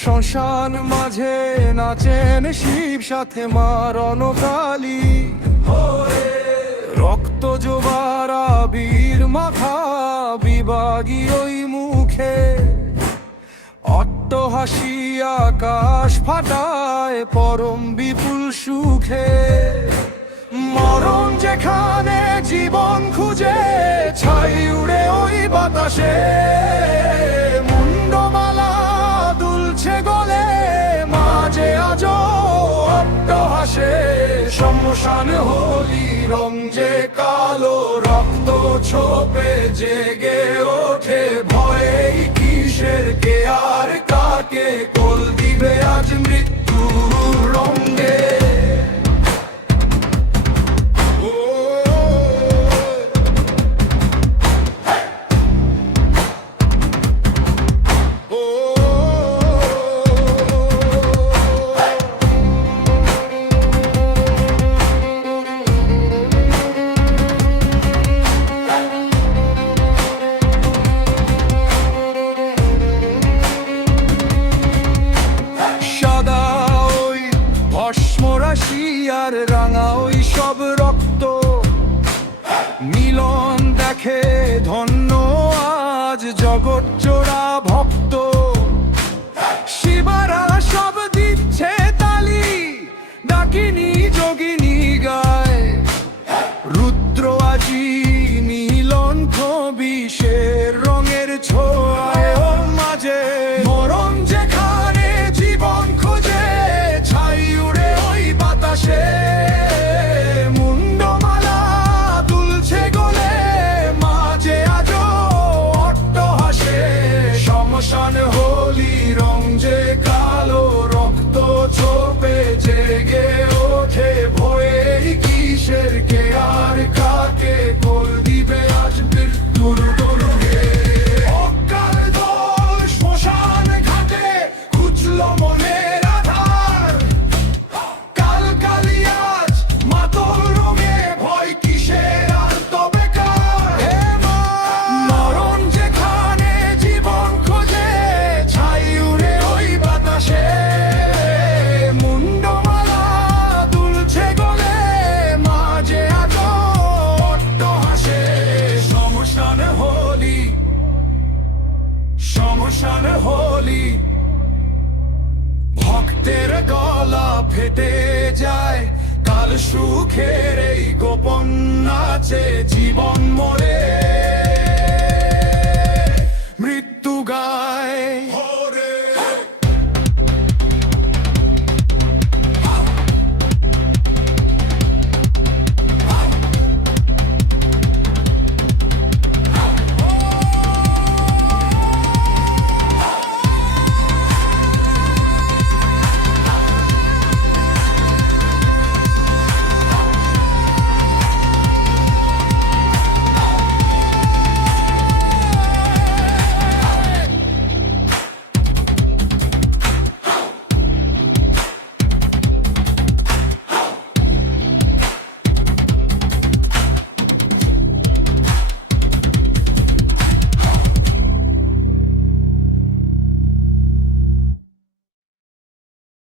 শ্মশান মাঝে নাচেন শিব, সাথে মারণ কালী। রক্ত জোবারা বীর মাথা বিভাগী ওই মুখে, অট্টহাসি আকাশ ফাটায় পরম বিপুল সুখে। মরণ যেখানে জীবন খুঁজে ছাই উড়ে ওই বাতাসে, মুন্ডমালা দুলছে গলে মাঝে আজ অট্টহাসে। শ্মশান হোলি রং যে কালো, রক্ত ছোপে জেগে ওঠে ভয়ে কিসের, কে আর কাকে কোল দিবে আজ মৃত্যুর রঙে। আর রাঙা ওই সব রক্ত মিলন দেখে ধন্য আজ জগৎ জোড়া ভক্ত। শিবারা সব দিচ্ছে তালি, ডাকিনী যোগিনী গায়, রুদ্র আজি মিলন বিষের রঙের ছোঁয়ায়। ও মাঝে মরণ যেখানে জীবন খোঁজে ছাই উড়ে ওই বাতাসে, মুন্ডমালা দুলছে গলে মাঝে আজ অট্টহাসে। শ্মশান হোলি রং যে কালো, রক্ত ছোপে জেগে ওঠে ভয়ে কিসের, কে আর কাকে কোল দিবে আজ মৃত্যুর তরুণে। অকাল দল শ্মশান ঘাটে খুঁজল মনের আধার, কাল কালি আজ মাতল রঙে ভয় কিসের আর তবে কার। মরণ যেখানে জীবন খোঁজে ছাই উড়ে ওই বাতাসে, মুন্ডমালা দুলছে গলে মাঝে আজ অট্টহাসে। শ্মশান হোলি, শ্মশান হোলি, ভক্তের গলা ফেটে যায় কাল সুখের এই গোপন নাচে জীবন মরে।